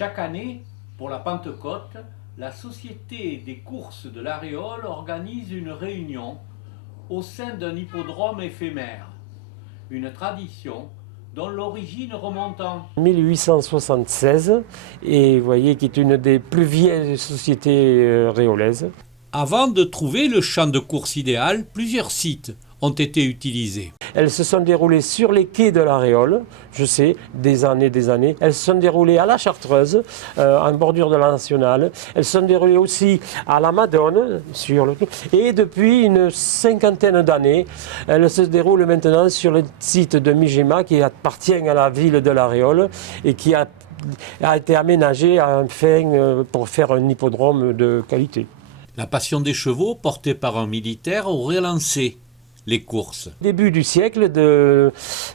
Chaque année, pour la Pentecôte, la Société des courses de l'Aréole organise une réunion au sein d'un hippodrome éphémère. Une tradition dont l'origine remonte en 1876, et vous voyez qui est une des plus vieilles sociétés réolaises. Avant de trouver le champ de course idéal, plusieurs sites ont été utilisés. Elles se sont déroulées sur les quais de l'Aréole, je sais, des années. Elles se sont déroulées à la Chartreuse, en bordure de la Nationale. Elles se sont déroulées aussi à la Madone, sur le quai. Et depuis une cinquantaine d'années, elles se déroulent maintenant sur le site de Mijema, qui appartient à la ville de l'Aréole et qui a été aménagé enfin pour faire un hippodrome de qualité. La passion des chevaux, portée par un militaire, aurait lancé les courses. Début du siècle,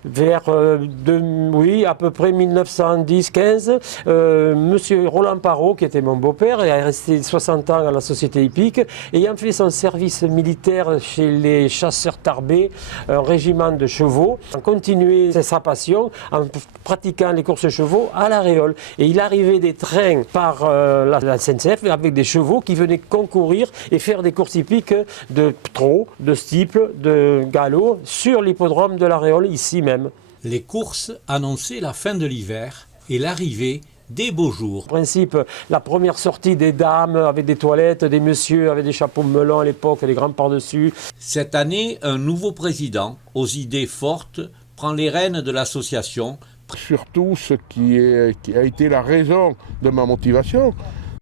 vers à peu près 1910-15, monsieur Roland Parot, qui était mon beau-père, est resté 60 ans à la société hippique, ayant fait son service militaire chez les chasseurs tarbés, un régiment de chevaux, a continué sa passion en pratiquant les courses chevaux à l'Aréole. Et il arrivait des trains par la SNCF avec des chevaux qui venaient concourir et faire des courses hippiques de trot, de steeple, de galop sur l'hippodrome de l'Aréole, ici même. Les courses annonçaient la fin de l'hiver et l'arrivée des beaux jours. En principe, la première sortie des dames avec des toilettes, des messieurs avec des chapeaux melons à l'époque, des grands par-dessus. Cette année, un nouveau président, aux idées fortes, prend les rênes de l'association. Surtout, ce qui a été la raison de ma motivation,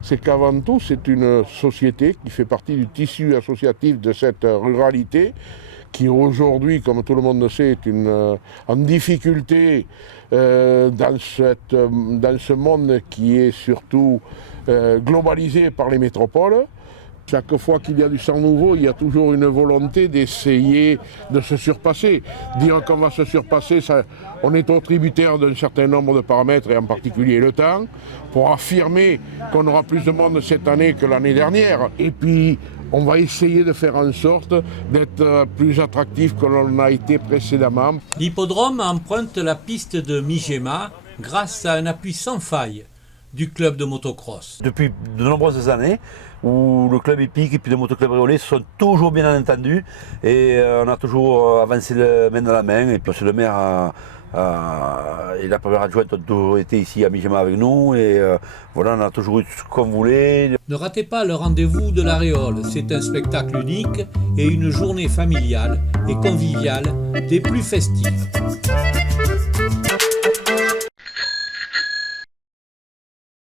c'est qu'avant tout, c'est une société qui fait partie du tissu associatif de cette ruralité, qui aujourd'hui, comme tout le monde le sait, est en difficulté dans ce monde qui est surtout globalisé par les métropoles. Chaque fois qu'il y a du sang nouveau, il y a toujours une volonté d'essayer de se surpasser. Dire qu'on va se surpasser, on est au tributaire d'un certain nombre de paramètres, et en particulier le temps, pour affirmer qu'on aura plus de monde cette année que l'année dernière. Et puis, on va essayer de faire en sorte d'être plus attractif que l'on a été précédemment. L'hippodrome emprunte la piste de Mijema grâce à un appui sans faille du club de motocross. Depuis de nombreuses années, où le club hippique et puis le motoclub réolais se sont toujours bien entendus et on a toujours avancé main dans la main. Et puis le maire et la première adjointe ont toujours été ici à Mijema avec nous et voilà, on a toujours eu ce qu'on voulait. Ne ratez pas le rendez-vous de l'Aréole, c'est un spectacle unique et une journée familiale et conviviale des plus festives.